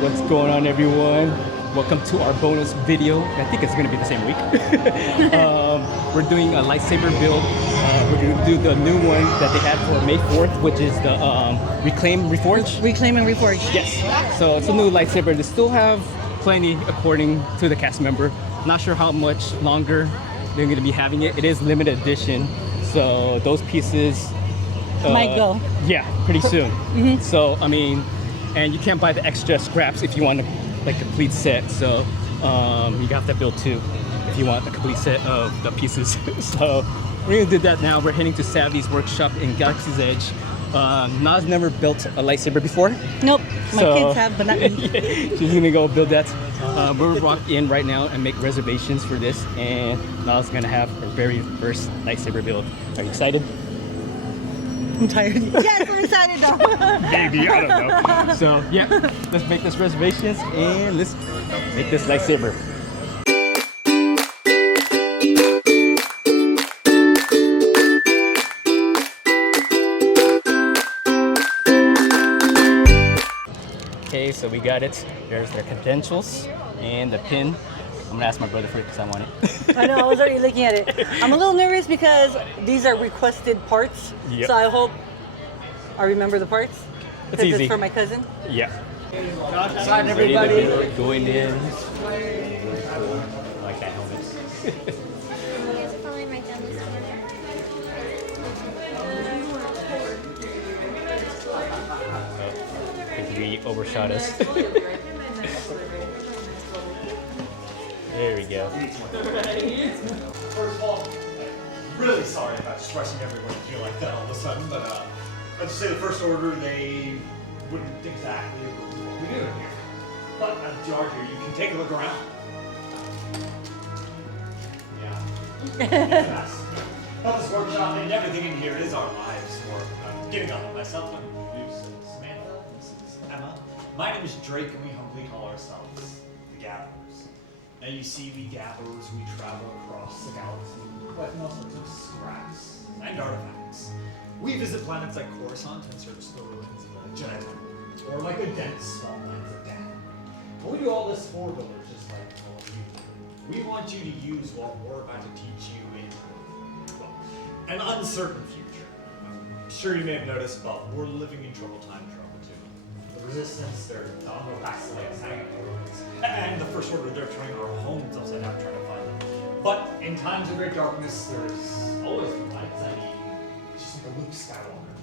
What's going on, everyone? Welcome to our bonus video. I think it's going to be the same week. We're doing a lightsaber build. We're going to do the new one that they had for May 4th, which is the Reforged. Reclaim and Reforged. Yes. So it's a new lightsaber. They still have plenty according to the cast member. Not sure how much longer they're going to be having it. It is limited edition. So those pieces might go. Yeah, pretty soon. So, I mean, and you can't buy the extra scraps if you want a complete set. So you have to build two if you want a complete set of the pieces. So we're gonna do that now. We're heading to Savi's workshop in Galaxy's Edge. Na's never built a lightsaber before. Nope, my kids have, but not me. She's gonna go build that. We're walk in right now and make reservations for this, and Na's gonna have her very first lightsaber build. Are you excited? I'm tired. Yes, I'm excited though. Maybe, I don't know. So yeah, let's make this reservations and let's make this lightsaber. Okay, so we got it. There's their credentials and the pin. I'm gonna ask my brother for it because I want it. I know, I was already looking at it. I'm a little nervous because these are requested parts. Yep. So I hope I remember the parts. It's easy. It's for my cousin. Yeah. Sign everybody. Ready to build, going in. Really cool. I like that helmet. You guys are following my family I think we overshot us. There we go. First of all, really sorry about stressing everyone to feel like that all of a sudden, but let's just say the First Order, they wouldn't exactly approve of what we do in here. But as you are here, you can take a look around. Yeah. Well, this workshop and everything in here is our lives' work. Getting on with myself, let me introduce Samantha, this is Emma. My name is Drake, and we humbly call ourselves the Gatherers. Now you see, we gatherers, we travel across the galaxy, collecting all sorts of scraps and artifacts. We visit planets like Coruscant and search the ruins of the Jedi Temple, or like the dense swamplands of Dan. And we do all this for villagers just like all of you. We want you to use what we're about to teach you in, well, an uncertain future. I'm sure you may have noticed, but we're living in troubled time too. The Resistance, they're on their backs to like hanging in the ruins. And the First Order, they're turning our homes upside down trying to find them. But in times of great darkness, there's always the light. I mean, just like a Luke Skywalker.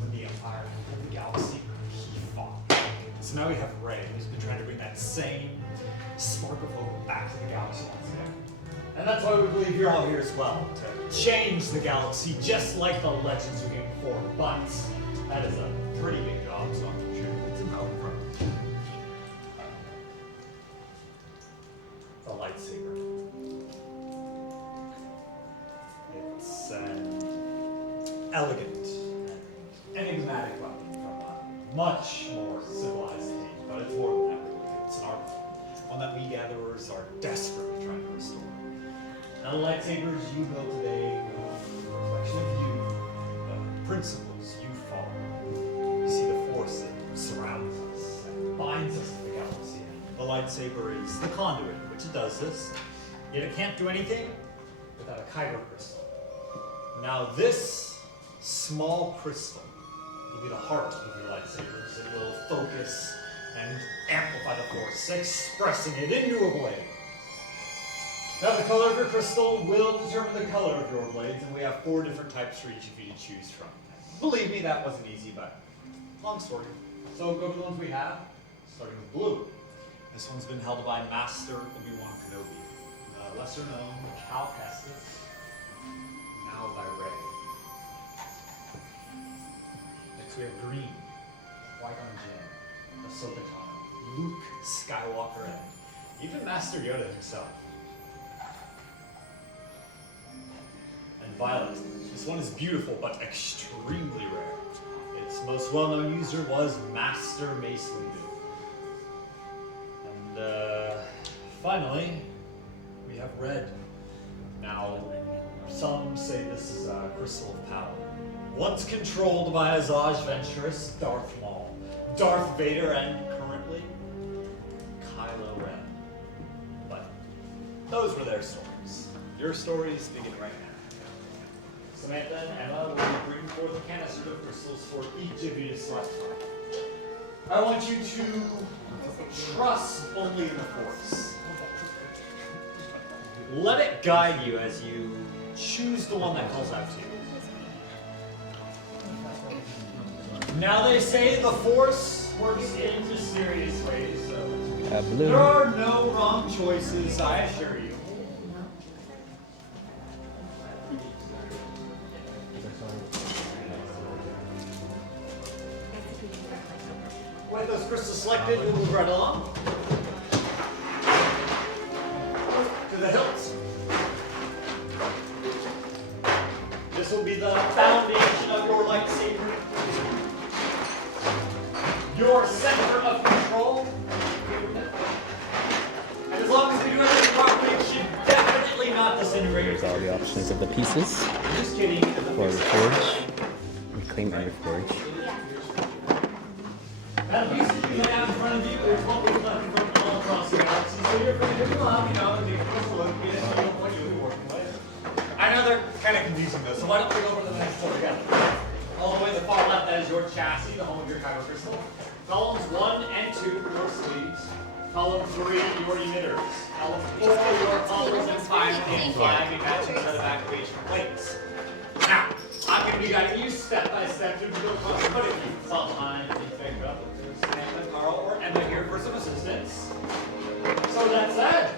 When the Empire conquered the galaxy, he fought. So now we have Rey, who's been trying to bring that same spark of hope back to the galaxy once again. And that's why we believe you're all here as well, to change the galaxy just like the legends we came before. But that is a pretty big job, so I'm sure it's an outcome. The lightsaber. It's an elegant and enigmatic weapon from a much more civilized age, but it's more than that. It's an art form, one that we gatherers are desperately trying to restore. Now, the lightsabers you build today are a reflection of you, the principles you follow. You see the force that surrounds us and binds us to the galaxy. The lightsaber is the conduit in which it does this, yet it can't do anything without a kyber crystal. Now this small crystal will be the heart of your lightsabers. It will focus and amplify the force, expressing it into a blade. Now the color of your crystal will determine the color of your blades, and we have 4 different types for each of you to choose from. Believe me, that wasn't easy, but long story. So go to the ones we have, starting with blue. This one's been held by Master Obi-Wan Kenobi, lesser known Cal Kestis, now by Rey. Next we have green, Qui-Gon Jinn, Ahsoka Tano, Luke Skywalker, and even Master Yoda himself. And violet. This one is beautiful but extremely rare. Its most well-known user was Master Mace Windu. And finally, we have red. Now, some say this is a crystal of power. Once controlled by Azaj Ventress, Darth Maul, Darth Vader, and currently those were their stories. Your stories begin right now. Samantha and Emma will be bringing forth a canister of crystals for each of you to select from. I want you to trust only in the Force. Let it guide you as you choose the one that calls out to you. Now they say the Force works in mysterious ways, so there are no wrong choices, I assure you. With those crystals selected, we'll move right along to the hilt. This will be the foundation of your lightsaber, your center of control. And as long as we do everything properly, it should definitely not disintegrate. Here's all the options of the pieces Just kidding. for Reforged. Reclaim and Reforged. That piece that you have in front of you is what we've done from all across the galaxy. So you're going to come up, and take a closer look, get a feel of what you'll be working with. I know they're kind of confusing though, so why don't we go over to the next floor together? All the way to the far left, that is your chassis, the home of your kyber crystal. Columns 1 and 2, your sleeves. Column 3, your emitters. Column 4, your couplers, and 5 and 5, a matching set of activation plates. Now, I'm going to be guiding you step by step through the build putting you. Sometimes you think up. Samantha, Carl, or Emma here for some assistance. So that said,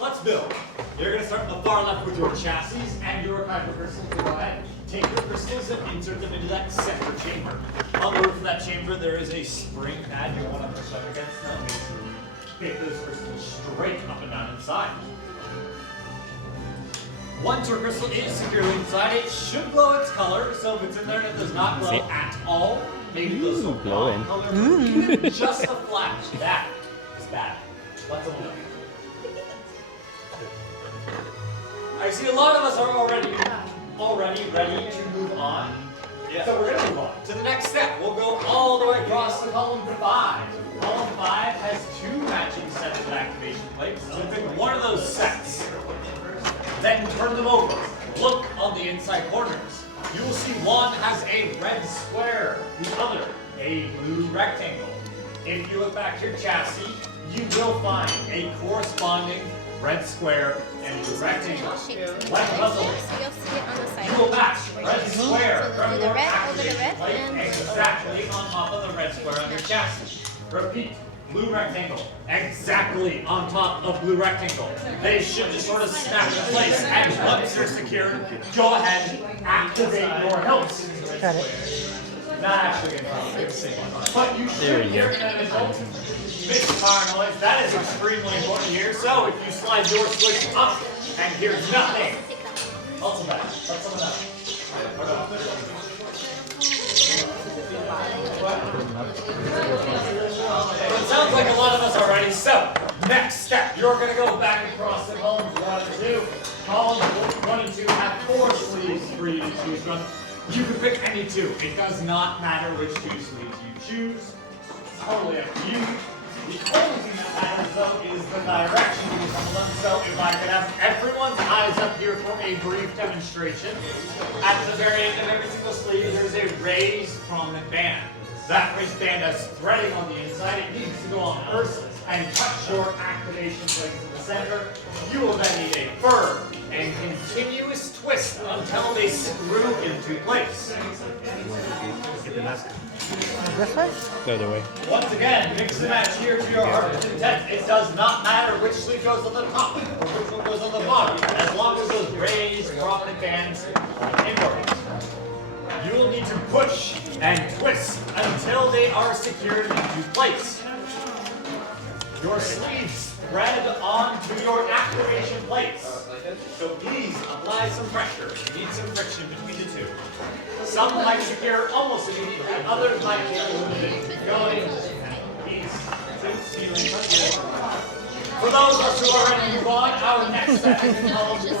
let's build. You're going to start on the far left with your chassis and your kyber crystals. Go ahead. Take your crystals and insert them into that center chamber. On the roof of that chamber, there is a spring pad you want to push up against. That makes sure you get those crystals straight up and down inside. Once your crystal is securely inside, it should glow its color. So if it's in there and it does not glow at all, maybe it goes so glow in. color, even just a flash. That is bad. Let someone know. I see a lot of us are already ready to move on. Yeah. So we're going to move on to the next step. We'll go all the way across to column 5. Column 5 has 2 matching sets of activation plates. So pick one of those sets. Then turn them over. Look on the inside corners. You will see one has a red square, the other a blue rectangle. If you look back to your chassis, you will find a corresponding red square and blue rectangle. Like a puzzle, So you'll see it on the side. you will match red square So from do the your red over the activation red plate and exactly on top of the red square on your chassis. Repeat. Blue rectangle, exactly on top of blue rectangle. They should just sort of snap in place. And once they're secured, go ahead, activate your hilts. Got it. Not actually but you should hear an adult big fire noise. That is extremely important here. So if you slide your switch up and hear nothing, also that. Let someone know. It sounds like a lot of us already. So, next step, you're going to go back across the columns 1 and 2. Columns 1 and 2 have 4 sleeves for you to choose from. You can pick any 2. It does not matter which 2 sleeves you choose. It's totally up to you. The only thing that matters, though, is the direction you some of them. So, if I could have everyone's eyes up here for a brief demonstration. At the very end of every single sleeve, there's a raised prominent band. That raised band has threading on the inside. It needs to go on first and touch your activation plates in the center. You will then need a firm and continuous twist until they screw into place. This way? The other way. Once again, mix and match here to your heart's content. It does not matter which sleeve goes on the top or which one goes on the bottom, as long as those raised prominent bands are inward. You will need to push and twist until they are secured into place. Your sleeves thread onto your activation plates. So please apply some pressure. You need some friction between the 2. Some might secure almost immediately, others might be a little bit going. For those of us who are ready to move on, our next step is column 3.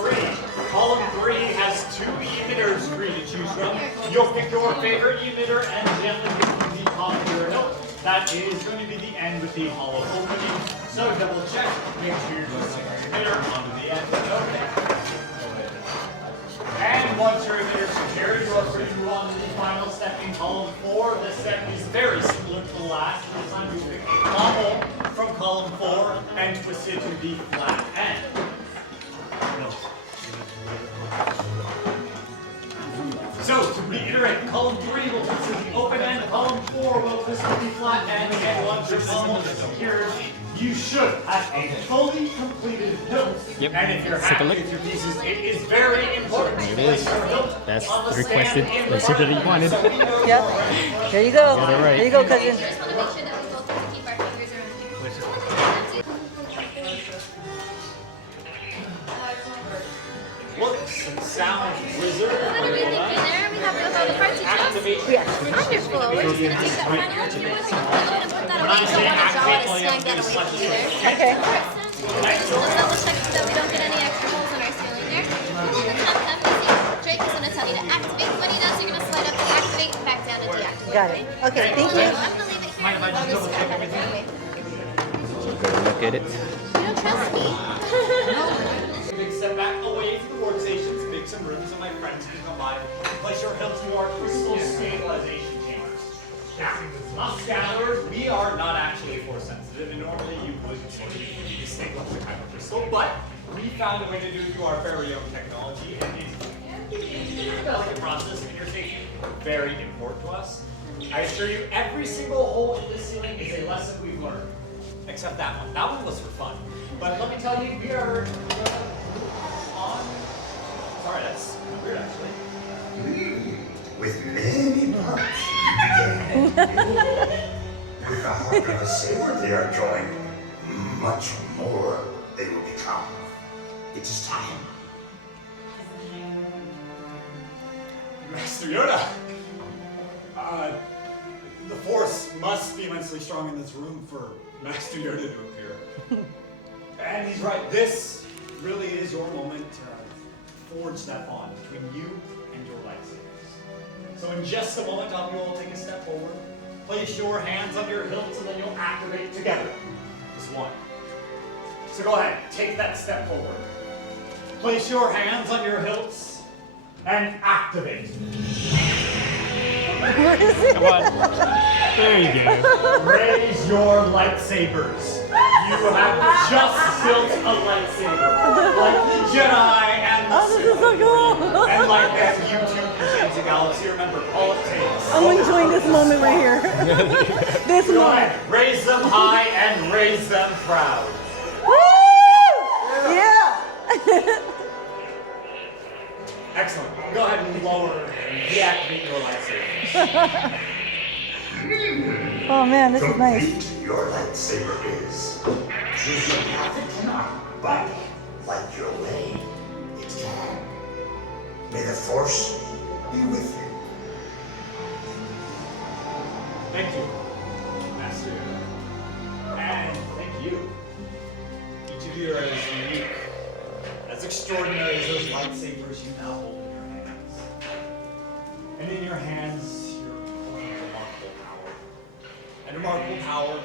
Column 3 has 2 emitters for you to choose from. You'll pick your favorite emitter and gently hit the top of your hilt. That is going to be the end with the hollow opening. So double check. Make sure you're just emitter onto the end. Okay. And once your emitter secured, you are free to move on to the final step in column 4. This step is very similar to the last. This time you pick a pommel from column 4 and twist it to the flat end. So, to reiterate, column 3 will twist to the open end, column 4 will twist to the flat end, and once your pommel is secured, you should have a fully completed hilt. Yep. And if you're Let's take a happy look. with your pieces, it is very important to place your hilt That's on the the requested stand in the lightsaber that you front, wanted. so we know Yep. you're ready. There you go. Got it right. There you go, cousin. I just want to make sure that we both have to keep our fingers around. Looks and sounds wizard. What are we thinking there? We have all the parts you chose? Yes. Wonderful. We're just going to take that final up to your whistle and put that away. You don't want to draw it and snag that away from you there. Okay. Alright, so let's double check that we don't get any extra holes in our ceiling there. Pull the top up easy. Drake is going to tell you to activate. When he does, you're going to slide up to activate and back down to deactivate. Got it. Okay, thank you. I'm going to leave it here while this scrap out of the way. Look at it. You don't trust me? Big step back away from the workstations, make some room so my friends can come by and place your hilt to our crystal stabilization chambers. Now, us gatherers, we are not actually force sensitive, and normally you would destabilize the kind of crystal, but we found a way to do it through our very own technology, and it's a delicate process, and your safety is very important to us. I assure you, every single hole in this ceiling is a lesson we've learned. Except that one. That one was for fun. But let me tell you, we are on. Sorry, that's weird actually. With many parts. With the heart of a saber they are drawing, much more they will become. It is time. Master Yoda! The Force must be immensely strong in this room for Master Yoda to appear. And he's right, this really is your moment to forge that bond between you and your lightsabers. So in just a moment, I'll have you all take a step forward. Place your hands on your hilts and then you'll activate together as one. So go ahead, take that step forward. Place your hands on your hilts and activate. Come on. There you go. Raise your lightsabers. You have just built a lightsaber. Like the Jedi and the Oh, this is so cool. And like that YouTube presents the galaxy, remember, all it takes. I'm enjoying this moment right here. This Go moment. ahead, raise them high and raise them proud. Woo! Yeah. Excellent. Go ahead and lower and deactivate your lightsaber. Oh man, this is nice. Complete your lightsaber is. Choose your path it cannot, but like your way, it can. May the Force be with you. Thank you, Master Yoda. And thank you. Each of you are as unique, as extraordinary as those lightsabers you now hold in your hands. And in your hands, you're holding a remarkable power. And remarkable power,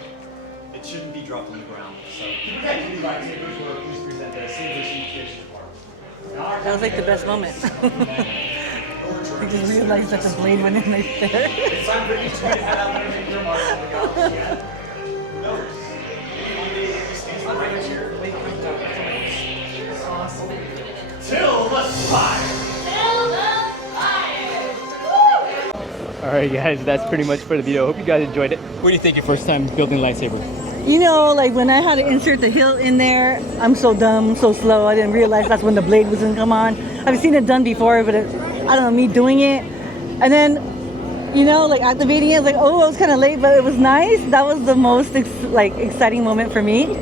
it shouldn't be dropped on the ground. So, to protect you, lightsabers were please present a silver sheep fish apart. That was like the best moment. I just realized that the blade went in right there. It's time for each of you to head out and make your mark on the galaxy. Yeah. Who knows? Maybe one day these things will bring us here. Awesome. Till the fire. Alright guys, that's pretty much for the video. Hope you guys enjoyed it. What do you think your first time building a lightsaber? You know, like when I had to insert the hilt in there, I'm so dumb, so slow. I didn't realize that's when the blade was gonna come on. I've seen it done before, but I don't know, me doing it. And then, you know, like activating it, like, oh, I was kind of late, but it was nice. That was the most exciting moment for me.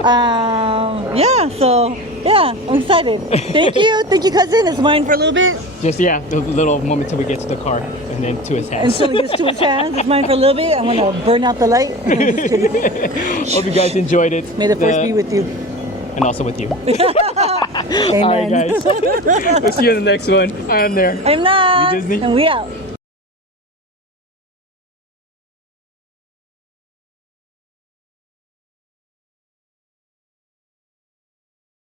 Yeah, so yeah, I'm excited. Thank you, cousin. It's mine for a little bit. Just, yeah, the little moment till we get to the car and then to his hands. Until it gets to his hands, it's mine for a little bit. I'm gonna burn out the light. I'm just kidding. Hope you guys enjoyed it. May the Force be with you. And also with you. Amen. Alright guys, we'll see you in the next one. I am there. I'm not. We Disney. And we out.